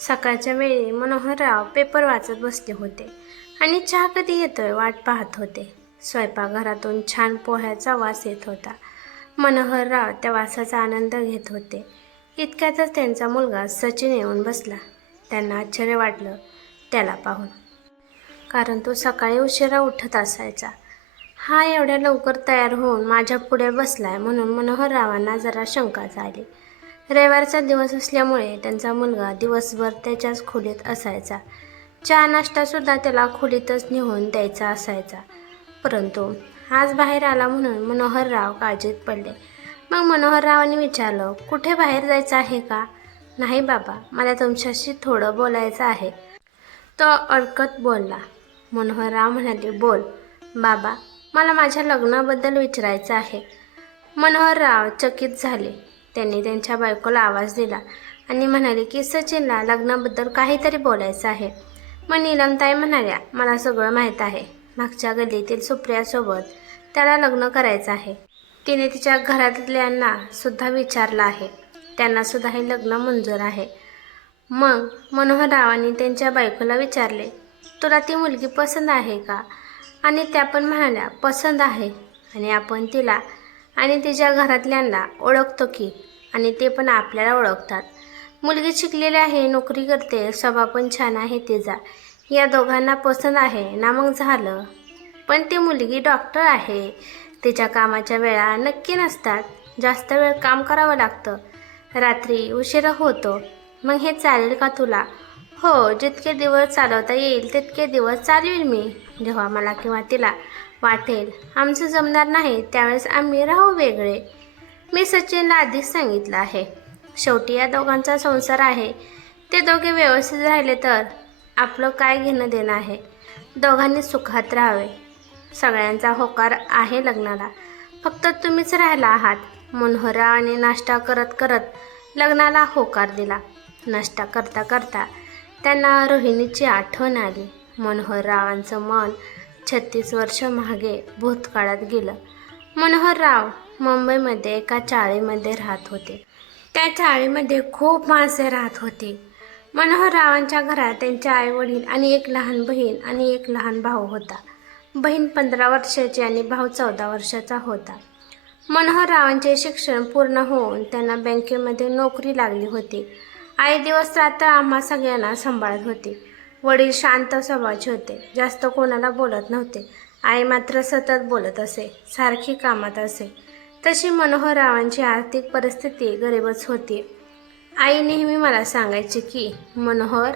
सकाळच्या वेळी मनोहरराव पेपर वाचत बसले होते आणि चहा कधी येतोय वाट पाहत होते. स्वयंपाकघरातून छान पोह्याचा वास येत होता. मनोहरराव त्या वासाचा आनंद घेत होते. इतक्यातच त्यांचा मुलगा सचिन येऊन बसला. त्यांना आश्चर्य वाटलं त्याला पाहून. कारण तो सकाळी उशिरा उठत असायचा. हा एवढ्या लवकर तयार होऊन माझ्या पुढे बसलाय म्हणून मनोहररावांना जरा शंका झाली. रविवारचा दिवस असल्यामुळे त्यांचा मुलगा दिवसभर त्याच्याच खोलीत असायचा. चहा नाश्तासुद्धा त्याला खोलीतच नेऊन द्यायचा असायचा. परंतु आज बाहेर आला म्हणून मनोहरराव काळजीत पडले. मग मनोहररावांनी विचारलं कुठे बाहेर जायचं आहे का? नाही बाबा मला तुमच्याशी थोडं बोलायचं आहे. तो अडकत बोलला. मनोहरराव म्हणाले बोल. बाबा मला माझ्या लग्नाबद्दल विचारायचं आहे. मनोहरराव चकित झाले. त्यांनी त्यांच्या बायकोला आवाज दिला आणि म्हणाले की सचिनला लग्नाबद्दल काहीतरी बोलायचं आहे. मग नीलमताई म्हणाल्या मला सगळं माहीत आहे. मागच्या गल्लीतील सुप्रियासोबत त्याला लग्न करायचं आहे. तिने तिच्या घरातल्यांना सुद्धा विचारलं आहे. त्यांना सुद्धा हे लग्न मंजूर आहे. मग मनोहररावांनी त्यांच्या बायकोला विचारले तुला ती मुलगी पसंत आहे का? आणि त्या पण म्हणाल्या पसंत आहे आणि आपण तिला आणि तिच्या घरातल्यांना ओळखतो की आणि ते पण आपल्याला ओळखतात. मुलगी शिकलेली आहे नोकरी करते स्वभाव पण छान आहे तिचा. या दोघांना पसंत आहे ना मग झालं. पण ती मुलगी डॉक्टर आहे. तिच्या कामाच्या वेळा नक्की नसतात. जास्त वेळ काम करावं लागतं. रात्री उशिरा होतो. मग हे चालेल का तुला? हो जितके दिवस चालवता येईल तितके दिवस चालवेल मी. जेव्हा मला किंवा तिला वाटेल आमचं जमणार नाही त्यावेळेस आम्ही राहू वेगळे. मी सचिनला आधीच सांगितलं आहे. शेवटी या दोघांचा संसार आहे. ते दोघे व्यवस्थित राहिले तर आपलं काय घेणं देणं आहे? दोघांनी सुखात राहावे. सगळ्यांचा होकार आहे लग्नाला. फक्त तुम्हीच राहिला आहात. मनोहरा आणि नाश्ता करत करत लग्नाला होकार दिला. नाश्ता करता करता त्यांना रोहिणीची आठवण आली. मनोहररावांचं मन छत्तीस वर्ष मागे भूतकाळात गेलं. मनोहरराव मुंबईमध्ये एका चाळीमध्ये राहत होते. त्या चाळीमध्ये खूप माणसे राहत होती. मनोहररावांच्या घरात त्यांचे आईवडील आणि एक लहान बहीण आणि एक लहान भाऊ होता. बहीण पंधरा वर्षाची आणि भाऊ चौदा वर्षाचा होता. मनोहररावांचे शिक्षण पूर्ण होऊन त्यांना बँकेमध्ये नोकरी लागली होती. आई दिवस रात्र आम्हा सगळ्यांना सांभाळत होती. वडील शांत स्वभावाचे होते. जास्त कोणाला बोलत नव्हते. आई मात्र सतत बोलत असे सारखी कामात असे. तशी मनोहररावांची आर्थिक परिस्थिती गरीबच होती. आई नेहमी मला सांगायची की मनोहर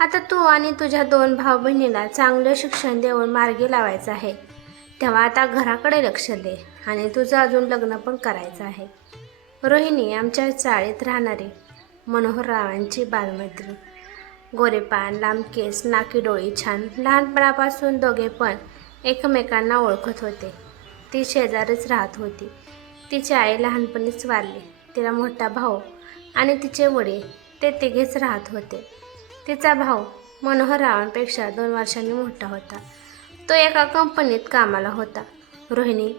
आता तू आणि तुझ्या दोन भाऊ बहिणीला चांगलं शिक्षण देऊन मार्गी लावायचं आहे. तेव्हा आता घराकडे लक्ष दे आणि तुझं अजून लग्न पण करायचं आहे. रोहिणी आमच्या चाळीत राहणारी. मनोहररावांची बालमैत्री गोरेपान लांब केस नाकी डोळी छान. लहानपणापासून दोघे पण एकमेकांना ओळखत होते. ती शेजारीच राहत होती. तिची आई लहानपणीच वारली. तिला मोठा भाऊ आणि तिचे वडील ते तिघेच राहत होते. तिचा भाऊ मनोहररावांपेक्षा दोन वर्षांनी मोठा होता. तो एका कंपनीत कामाला होता. रोहिणी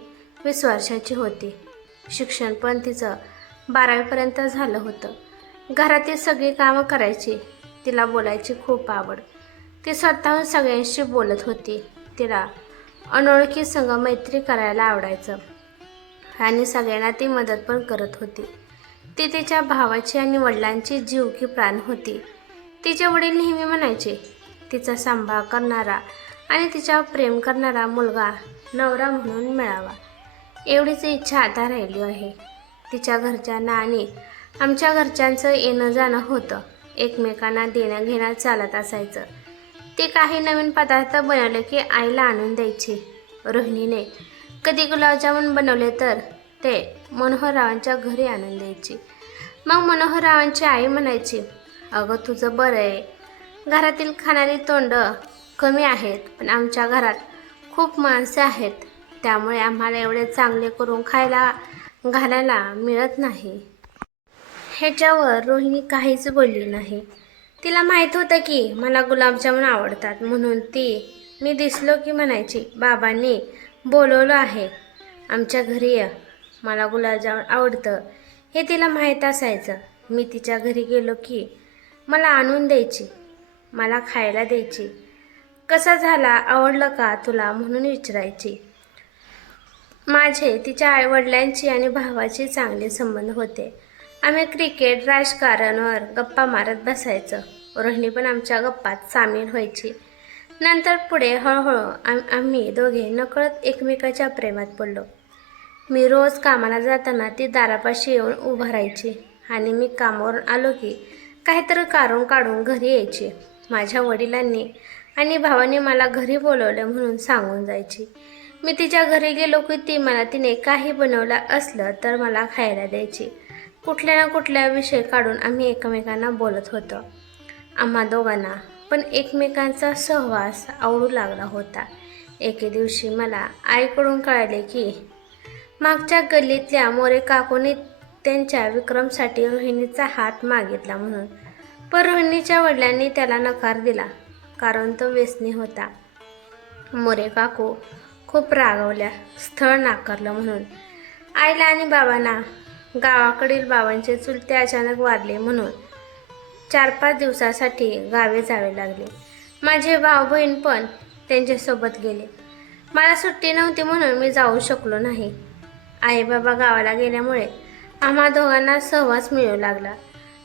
वीस वर्षाची होती. शिक्षण पण तिचं बारावीपर्यंत झालं होतं. घरातील सगळी कामं करायची. तिला बोलायची खूप आवड. ती स्वतःहून सगळ्यांशी बोलत होती. तिला अनोळखी संग मैत्री करायला आवडायचं. आणि सगळ्यांना ती मदत पण करत होती. ती तिच्या भावाची आणि वडिलांची जीव की प्राण होती. तिचे वडील नेहमी म्हणायचे तिचा सांभाळ करणारा आणि तिच्यावर प्रेम करणारा मुलगा नवरा म्हणून मिळावा. एवढीच इच्छा आता राहिली आहे. तिच्या घरच्यांना आणि आमच्या घरच्यांचं येणं जाणं होतं. एकमेकांना देणं घेणं चालत असायचं. ते काही नवीन पदार्थ बनवले की आईला आणून द्यायची. रोहिणीने कधी गुलाबजामुन बनवले तर ते मनोहररावांच्या घरी आणून द्यायची. मग मनोहररावांची आई म्हणायची अगं तुझं बरं आहे. घरातील खाणारी तोंड कमी आहेत पण आमच्या घरात खूप माणसे आहेत. त्यामुळे आम्हाला एवढे चांगले करून खायला घालायला मिळत नाही. ह्याच्यावर रोहिणी काहीच बोलली नाही. तिला माहीत होतं की मला गुलाबजामुन आवडतात. म्हणून ती मी दिसलो की म्हणायची बाबांनी बोलवलं आहे. आमच्या घरी ये. मला गुलाबजामुन आवडतं. हे तिला माहीत असायचं. मी तिच्या घरी गेलो की मला आणून द्यायची. मला खायला द्यायची. कसा झाला? आवडलं का तुला? म्हणून विचारायची. माझे तिच्या आईवडिलांची आणि भावाचे चांगले संबंध होते. आम्ही क्रिकेट राजकारणावर गप्पा मारत बसायचं. रोहिणी पण आमच्या गप्पात सामील व्हायची. नंतर पुढे हळूहळू आम आम्ही दोघे नकळत एकमेकाच्या प्रेमात पडलो. मी रोज कामाला जाताना ती दारापाशी येऊन उभं राहायची आणि मी कामावरून आलो की काहीतरी कारून काढून घरी यायची. माझ्या वडिलांनी आणि भावाने मला घरी बोलवलं म्हणून सांगून जायची. मी तिच्या घरी गेलो की ती मला तिने काही बनवलं असलं तर मला खायला द्यायची. कुठल्या ना कुठल्या विषय काढून आम्ही एकमेकांना बोलत होतो. आम्हा दोघांना. पण एकमेकांचा सहवास आवडू लागला होता. एके दिवशी मला आईकडून कळाले की मागच्या गल्लीतल्या मोरे काकूने त्यांच्या विक्रमसाठी रोहिणीचा हात मागितला म्हणून पण रोहिणीच्या वडिलांनी त्याला नकार दिला कारण तो व्यसनी होता. मोरे काकू खूप रागवल्या स्थळ नाकारलं म्हणून. आईला आणि बाबांना गावाकडील बाबांचे चुलते अचानक वारले म्हणून चार पाच दिवसासाठी गावे जावे लागले. माझे भाऊ बहीण पण त्यांच्यासोबत गेले. मला सुट्टी नव्हती म्हणून मी जाऊ शकलो नाही. आई बाबा गावाला गेल्यामुळे आम्हा दोघांना सहवास मिळू लागला.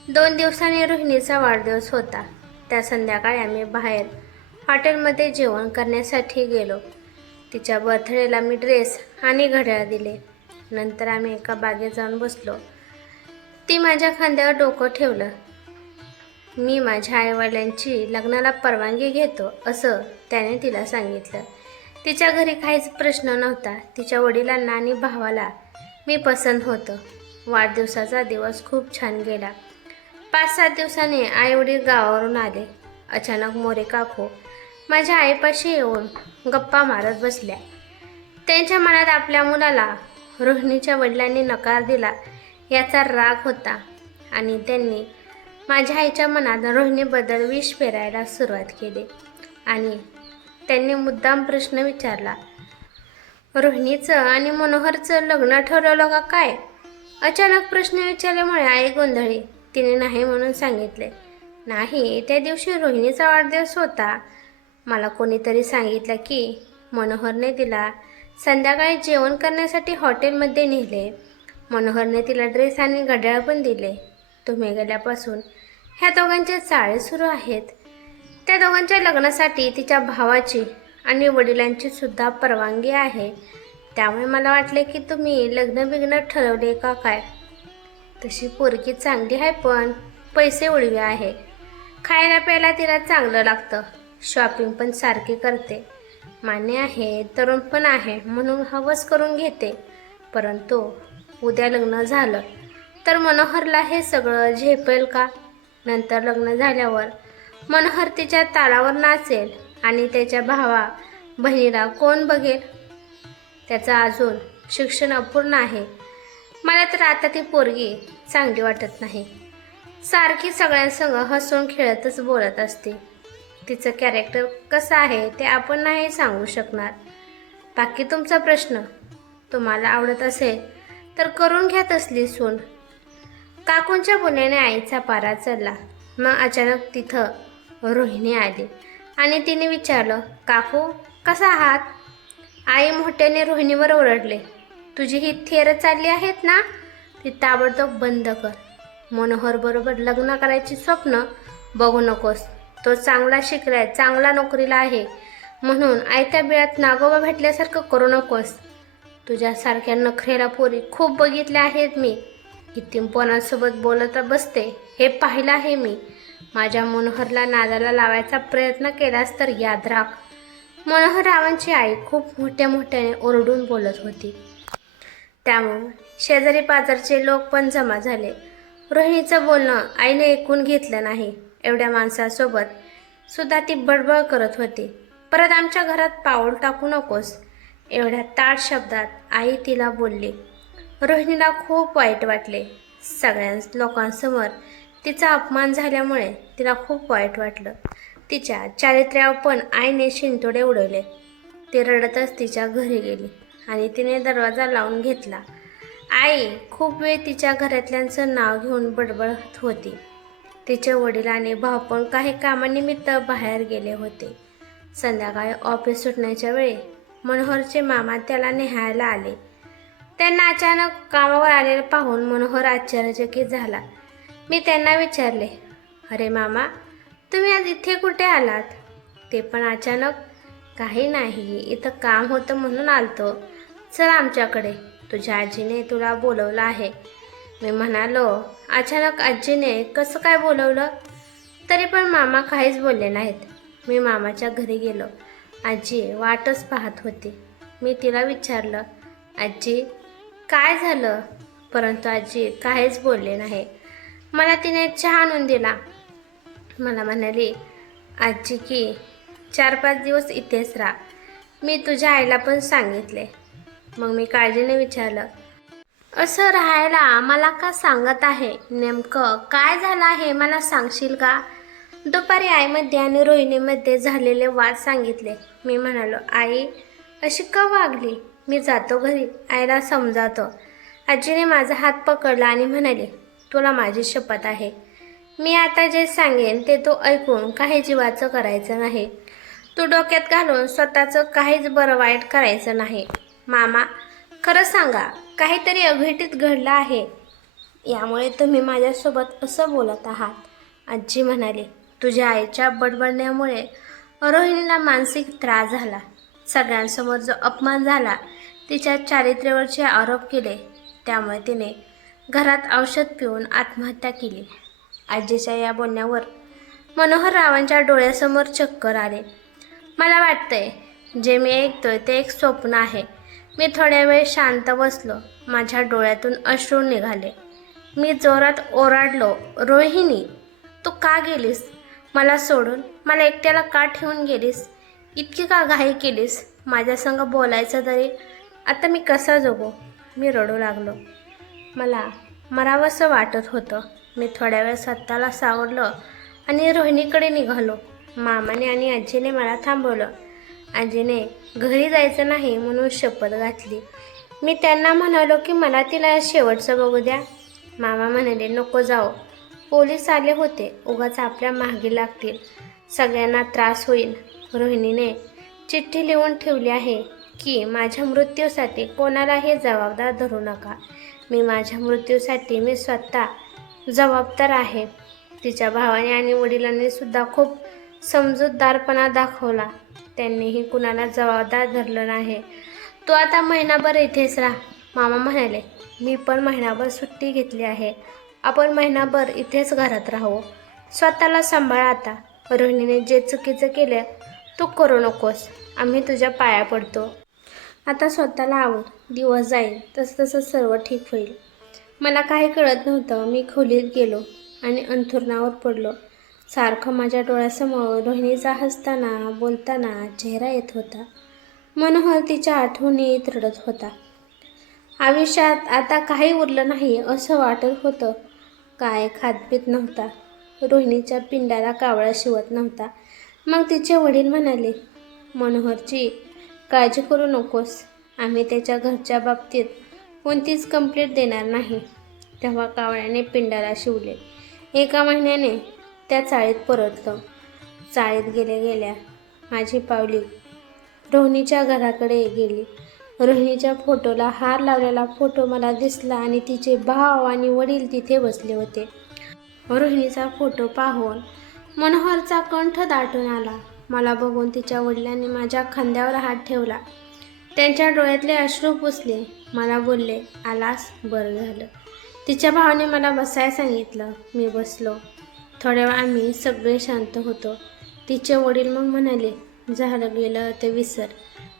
दोन दिवसांनी रोहिणीचा वाढदिवस होता. त्या संध्याकाळी आम्ही बाहेर हॉटेलमध्ये जेवण करण्यासाठी गेलो. तिच्या बर्थडेला मी ड्रेस आणि घड्याळ दिले. नंतर आम्ही एका बागेत जाऊन बसलो. ती माझ्या खांद्यावर डोकं ठेवलं. मी माझ्या आईवडिलांची लग्नाला परवानगी घेतो असं त्याने तिला सांगितलं. तिच्या घरी काहीच प्रश्न नव्हता. तिच्या वडिलांना आणि भावाला मी पसंत होतं. वाढदिवसाचा दिवस खूप छान गेला. पाच सात दिवसांनी आईवडील गावावरून आले. अचानक मोरे काकू माझ्या आईपाशी येऊन गप्पा मारत बसल्या. त्यांच्या मनात आपल्या मुलाला रोहिणीच्या वडिलांनी नकार दिला याचा राग होता आणि त्यांनी माझ्या आईच्या मनात रोहिणीबद्दल विष पेरायला सुरुवात केली आणि त्यांनी मुद्दाम प्रश्न विचारला रोहिणीचं आणि मनोहरचं लग्न ठरवलं का काय? अचानक प्रश्न विचारल्यामुळे आई गोंधळी तिने नाही म्हणून सांगितले नाही त्या दिवशी रोहिणीचा वाढदिवस होता. मला कोणीतरी सांगितलं की मनोहरने तिला संध्याकाळी जेवण करण्यासाठी हॉटेलमध्ये नेले. मनोहरने तिला ड्रेस आणि घड्याळ पण दिले. तुम्ही गेल्यापासून ह्या दोघांचे चाळे सुरू आहेत. त्या दोघांच्या लग्नासाठी तिच्या भावाची आणि वडिलांची सुद्धा परवानगी आहे. त्यामुळे मला वाटले की तुम्ही लग्न बिग्न ठरवले का काय? तशी पोरगी चांगली आहे पण पैसे उडवे आहे. खायला प्यायला तिला चांगलं लागतं. शॉपिंग पण सारखी करते. मान्य आहे तरुण पण आहे म्हणून हवस करून घेते. परंतु उद्या लग्न झालं तर मनोहरला हे सगळं झेपेल का? नंतर लग्न झाल्यावर मनोहर तिच्या तालावर नाचेल आणि त्याच्या भावा बहिणीला कोण बघेल? त्याचं अजून शिक्षण अपूर्ण आहे. मला तर आता ती पोरगी चांगली वाटत नाही. सारखी सगळ्यांसंग हसून खेळतच बोलत असते. तिचं कॅरेक्टर कसं आहे ते आपण नाही सांगू शकणार. बाकी तुमचा प्रश्न तुम्हाला आवडत असेल तर करून घ्या तसली सून. काकूंच्या पुण्याने आईचा पारा चढला. मग अचानक तिथं रोहिणी आली आणि तिने विचारलं काकू कसा आहात? आई मोठ्याने रोहिणीवर ओरडले. तुझी ही थेर चालली आहेत ना? ती ताबडतोब बंद कर. मनोहर बरोबर लग्न करायची स्वप्न बघू नकोस. तो चांगला शिकलाय चांगला नोकरीला आहे. म्हणून आयत्या बिळात नागोबा भेटल्यासारखं करू नकोस. तुझ्यासारख्या नखरेला पोरी खूप बघितल्या आहेत मी. किती बोलत बसते हे पाहिलं आहे मी. माझ्या मनोहरला नादाला लावायचा प्रयत्न केलास तर याद राख. मनोहर रावांची आई खूप मोठ्या मोठ्याने ओरडून बोलत होती. त्यामुळं शेजारी पाजारचे लोक पण जमा झाले. रोहिणीचं बोलणं आईने ऐकून घेतलं नाही. एवढ्या माणसासोबत सुद्धा ती बडबड करत होती. परत आमच्या घरात पाऊल टाकू नकोस एवढ्या ताट शब्दात आई तिला बोलली. रोहिणीला खूप वाईट वाटले. सगळ्या लोकांसमोर तिचा अपमान झाल्यामुळे तिला खूप वाईट वाटलं. तिच्या चारित्र्यावर पण आईने शिंतोडे उडवले. ती रडतच तिच्या घरी गेली आणि तिने दरवाजा लावून घेतला. आई खूप वेळ तिच्या घरातल्यांचं नाव घेऊन बडबडत होती. तिचे वडील आणि भाऊ पण काही कामानिमित्त बाहेर गेले होते. संध्याकाळी ऑफिस सुटण्याच्या वेळी मनोहरचे मामा त्याला नेहायला आले. त्यांना अचानक कामावर आलेलं पाहून मनोहर आश्चर्यचकित झाला. मी त्यांना विचारले अरे मामा तुम्ही आज इथे कुठे आलात? ते पण अचानक काही नाही इथं काम होतं म्हणून आलतो. चल आमच्याकडे. तुझ्या आजीने तुला बोलवलं आहे. मी म्हणालो अचानक आजीने कसं काय बोलवलं? तरी पण मामा काहीच बोलले नाहीत. मी मामाच्या घरी गेलो. आजी वाटच पाहत होती. मी तिला विचारलं आजी काय झालं? परंतु आजी काहीच बोलले नाही. मला तिने चहा आणून दिला. मला म्हणाली आजी की चार पाच दिवस इथेच राहा. मी तुझ्या आईला पण सांगितले. मग मी काळजीने विचारलं असं राहायला मला का सांगत आहे? नेमकं काय झालं आहे मला सांगशील का? दुपारी आईमध्ये आणि रोहिणीमध्ये झालेले वाद सांगितले. मी म्हणालो आई अशी का वागली? मी जातो घरी. आईला समजावतो. आजीने माझा हात पकडला आणि म्हणाली तुला माझी शपथ आहे. मी आता जे सांगेन ते तो ऐकून काही जीवाचं करायचं नाही. तू डोक्यात घालून स्वतःचं काहीच बरं वाईट करायचं नाही. मामा खरं सांगा काहीतरी अघटित घडलं आहे. यामुळे तुम्ही माझ्यासोबत असं बोलत आहात. आजी म्हणाली तुझ्या आईच्या बडबडण्यामुळे रोहिणीला मानसिक त्रास झाला. सगळ्यांसमोर जो अपमान झाला तिच्या चारित्र्यावरचे आरोप केले. त्यामुळे तिने घरात औषध पिऊन आत्महत्या केली. आजीच्या या बोलण्यावर मनोहर रावांच्या डोळ्यासमोर चक्कर आले. मला वाटतंय जे मी ऐकतोय ते एक स्वप्न आहे. मी थोड्या वेळ शांत बसलो. माझ्या डोळ्यातून अश्रू निघाले. मी जोरात ओरडलो रोहिणी तू का गेलीस? मला सोडून? मला एकट्याला का ठेवून गेलीस? इतकी का घाई केलीस? माझ्या संग बोलायचं तरी आता मी कसा जगू? मी रडू लागलो. मला मरावंसं वाटत होतं. मी थोड्या वेळ स्वतःला सावरलं आणि रोहिणीकडे निघालो. मामाने आणि आजीने मला थांबवलं. आजीने घरी जायचं नाही म्हणून शपथ घातली. मी त्यांना म्हणालो की मला तिला शेवटचं बघू द्या. मामा म्हणाले नको जाओ पोलीस आले होते. उगाच आपल्या मागे लागतील. सगळ्यांना त्रास होईल. रोहिणीने चिठ्ठी लिहून ठेवली आहे की माझ्या मृत्यूसाठी कोणालाही जबाबदार धरू नका. मी माझ्या मृत्यूसाठी मी स्वतः जबाबदार आहे. तिच्या भावाने आणि वडिलांनी सुद्धा खूप समजूतदारपणा दाखवला. त्यांनीही कुणाला जबाबदार धरलं नाही. तू आता महिनाभर इथेच राहा मामा म्हणाले. मी पण महिनाभर सुट्टी घेतली आहे. आपण महिनाभर इथेच घरात राहू. स्वतःला सांभाळ आता. रोहिणीने जे चुकीचं केलं तू करू नकोस. आम्ही तुझ्या पाया पडतो. आता स्वतःला आवड. दिवस जाईल. तसं तसं सर्व ठीक होईल. मला काही कळत नव्हतं. मी खोलीत गेलो आणि अंथुरणावर पडलो. सारखं माझ्या डोळ्यासमोर रोहिणीचा हसताना बोलताना चेहरा येत होता. मनोहर तिच्या आठवणीत रडत होता. आयुष्यात आता काही उरलं नाही असं वाटत होतं. काय खातपीत नव्हता. रोहिणीच्या पिंडाला कावळा शिवत नव्हता. मग तिचे वडील म्हणाले मनोहरची काळजी करू नकोस. आम्ही त्याच्या घरच्या बाबतीत कोणतीच कंप्लेंट देणार नाही. तेव्हा कावळ्याने पिंडाला शिवले. एका महिन्याने त्या चाळीत परतलं. चाळीत गेल्या गेल्या माझी पावली रोहिणीच्या घराकडे गेली. रोहिणीच्या फोटोला हार लावलेला फोटो मला दिसला आणि तिचे भाव आणि वडील तिथे बसले होते. रोहिणीचा फोटो पाहून मनोहरचा कंठ दाटून आला. मला बघून तिच्या वडिलांनी माझ्या खांद्यावर हात ठेवला. त्यांच्या डोळ्यातले अश्रू पुसले. मला बोलले आलास? बरं झालं. तिच्या भावाने मला बसायला सांगितलं. मी बसलो. थोड्या वेळ आम्ही सगळे शांत होतो. तिचे वडील मग म्हणाले झालं गेलं ते विसर.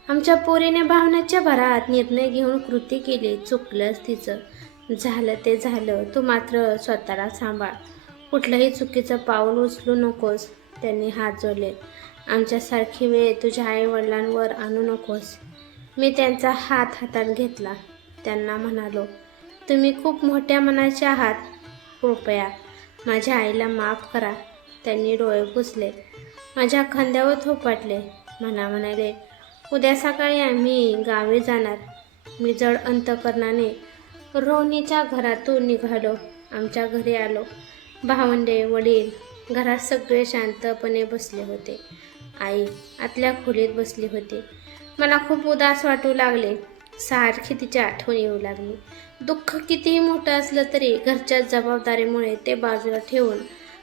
आमच्या पोरीने भावनाच्या भरात निर्णय घेऊन कृती केली. चुकलंच तिचं. झालं ते झालं. तू मात्र स्वतःला सांभाळ. कुठलंही चुकीचं पाऊल उचलू नकोस. त्यांनी हात जोडले. आमच्यासारखी वेळ तुझ्या आईवडिलांवर आणू नकोस. मी त्यांचा हात हातात घेतला. त्यांना म्हणालो तुम्ही खूप मोठ्या मनाचे आहात. कृपया माझ्या आईला माफ करा. त्यांनी डोळे पुसले. माझ्या खांद्यावर थोपटले. मला म्हणाले उद्या सकाळी आम्ही गावी जाणार. मी जड अंतकरणाने रोहिणीच्या घरातून निघालो. आमच्या घरी आलो. भावंडे वडील घरात सगळे शांतपणे बसले होते. आई आतल्या खोलीत बसली होती. मला खूप उदास वाटू लागले. सारखी तिची आठवण येऊ लागली. दुःख कितीही मोठं असलं तरी घरच्या जबाबदारीमुळे ते बाजूला ठेवून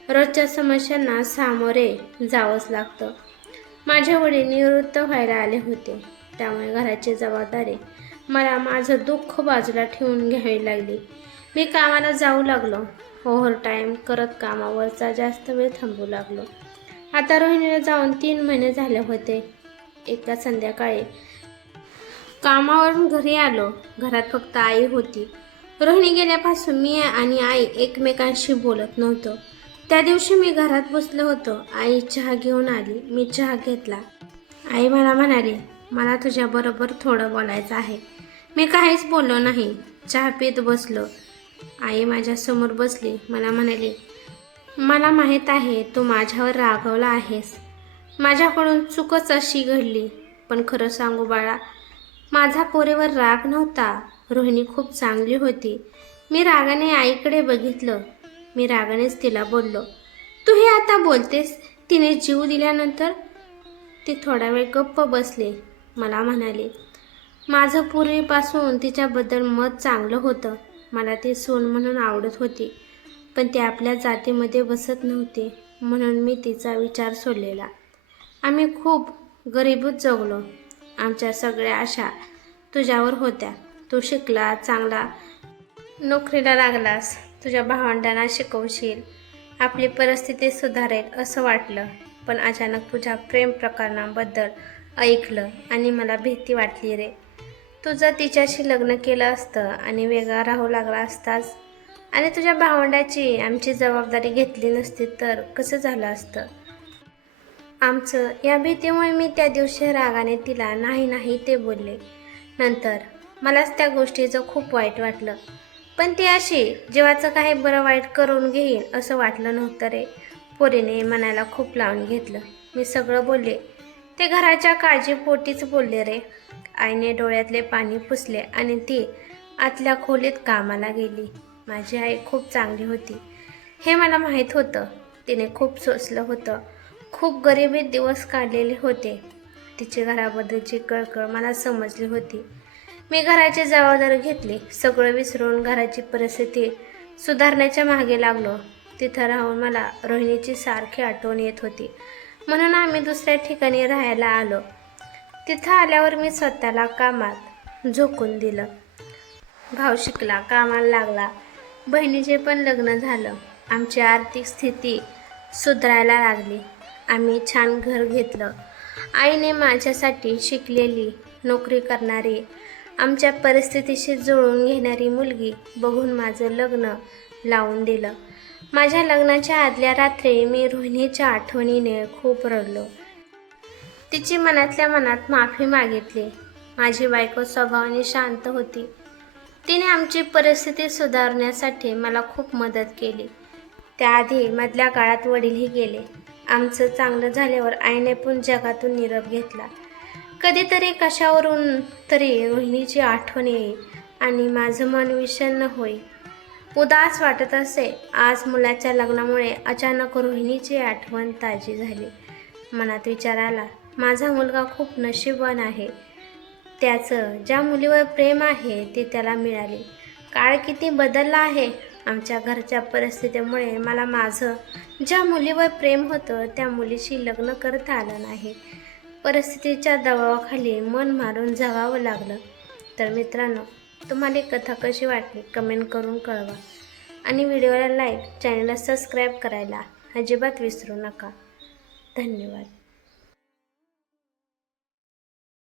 रोजच्या समस्यांना सामोरे जावंच लागतं. माझे वडील निवृत्त व्हायला आले होते. त्यामुळे घराची जबाबदारी मला माझं दुःख बाजूला ठेवून घ्यावी लागली. मी कामाला जाऊ लागलो. ओव्हर टाईम करत कामावरचा जास्त वेळ थांबू लागलो. आता रोहिणीला जाऊन तीन महिने झाले होते. एका संध्याकाळी कामावरून घरी आलो. घरात फक्त आई होती. रोहिणी गेल्यापासून मी आणि आई एकमेकांशी बोलत नव्हतो. त्या दिवशी मी घरात बसलो होतो. आई चहा घेऊन आली. मी चहा घेतला. आई मला म्हणाली मला तुझ्याबरोबर थोडं बोलायचं आहे. मी काहीच बोललो नाही. चहा पित बसलो. आई माझ्यासमोर बसली. मला म्हणाली मला माहीत आहे तू माझ्यावर रागवला आहेस. माझ्याकडून चूकच अशी घडली. पण खरं सांगू बाळा माझा पोरेवर राग नव्हता. रोहिणी खूप चांगली होती. मी रागाने आईकडे बघितलं. मी रागानेच तिला बोललो तू हे आता बोलतेस? तिने जीव दिल्यानंतर? ती थोडा वेळ गप्प बसले. मला म्हणाले माझं पूर्वीपासून तिच्याबद्दल मत चांगलं होतं. मला ती सून म्हणून आवडत होती पण ती आपल्या जातीमध्ये बसत नव्हती म्हणून मी तिचा विचार सोडलेला. आम्ही खूप गरीबच जगलो. आमच्या सगळ्या आशा तुझ्यावर होत्या. तू शिकला चांगला नोकरीला लागलास. तुझ्या भावंडांना शिकवशील. आपली परिस्थिती सुधारेल असं वाटलं. पण अचानक तुझ्या प्रेम प्रकरणाबद्दल ऐकलं आणि मला भीती वाटली रे. तुझं तिच्याशी लग्न केलं असतं आणि वेगळा राहू लागला असतास आणि तुझ्या भावंडाची आमची जबाबदारी घेतली नसती तर कसं झालं असतं? आमचं या भीतीमुळे मी त्या दिवशी रागाने तिला नाही नाही ते बोलले. नंतर मलाच त्या गोष्टीचं खूप वाईट वाटलं. पण ती अशी जीवाचं काही बरं वाईट करून घेईन असं वाटलं नव्हतं रे पोरीने मनाला खूप लावून घेतलं. मी सगळं बोलले. ते घराच्या काळजीपोटीच बोलले रे. आईने डोळ्यातले पाणी पुसले आणि ती आतल्या खोलीत कामाला गेली. माझी आई खूप चांगली होती. हे मला माहीत होतं. तिने खूप सोसलं होतं. खूप गरिबीत दिवस काढलेले होते. तिची घराबद्दलची कळकळ मला समजली होती. मी घराची जबाबदारी घेतली. सगळं विसरून घराची परिस्थिती सुधारण्याच्या मागे लागलो. तिथं राहून मला रोहिणीची सारखी आठवण येत होती. म्हणून आम्ही दुसऱ्या ठिकाणी राहायला आलो. तिथं आल्यावर मी स्वतःला कामात झोकून दिलं. भाऊ शिकला कामाला लागला. बहिणीचे पण लग्न झालं. आमची आर्थिक स्थिती सुधारायला लागली. आम्ही छान घर घेतलं. आईने माझ्यासाठी शिकलेली नोकरी करणारी आमच्या परिस्थितीशी जुळवून घेणारी मुलगी बघून माझं लग्न लावून दिलं. माझ्या लग्नाच्या आदल्या रात्री मी रोहिणीच्या आठवणीने खूप रडलो. तिची मनातल्या मनात माफी मागितली. माझी बायको स्वभावाने शांत होती. तिने आमची परिस्थिती सुधारण्यासाठी मला खूप मदत केली. त्याआधी मधल्या काळात वडीलही गेले. आमचं चांगलं झाल्यावर आईने पण जगातून निरोप घेतला. कधीतरी कशावरून तरी रोहिणीची आठवण येईल आणि माझं मन विषन्न होईल. उदास वाटत असे आज मुलाच्या लग्नामुळे अचानक रोहिणीची आठवण ताजी झाली. मनात विचार आला माझा मुलगा खूप नशीबवान आहे. त्याचं ज्या मुलीवर प्रेम आहे ते त्याला मिळाले. काळ किती बदलला आहे आमच्या घरच्या परिस्थितीमुळे मला माझं ज्या मुलीवर प्रेम होतं त्या मुलीशी लग्न करता आलं नाही. परिस्थितीच्या दबावाखाली मन मारून जगावं लागलं. तर मित्रांनो तुम्हाला ही कथा कशी वाटली कमेंट करून कळवा. आणि व्हिडिओला लाईक चॅनलला सबस्क्राईब करायला अजिबात विसरू नका. धन्यवाद.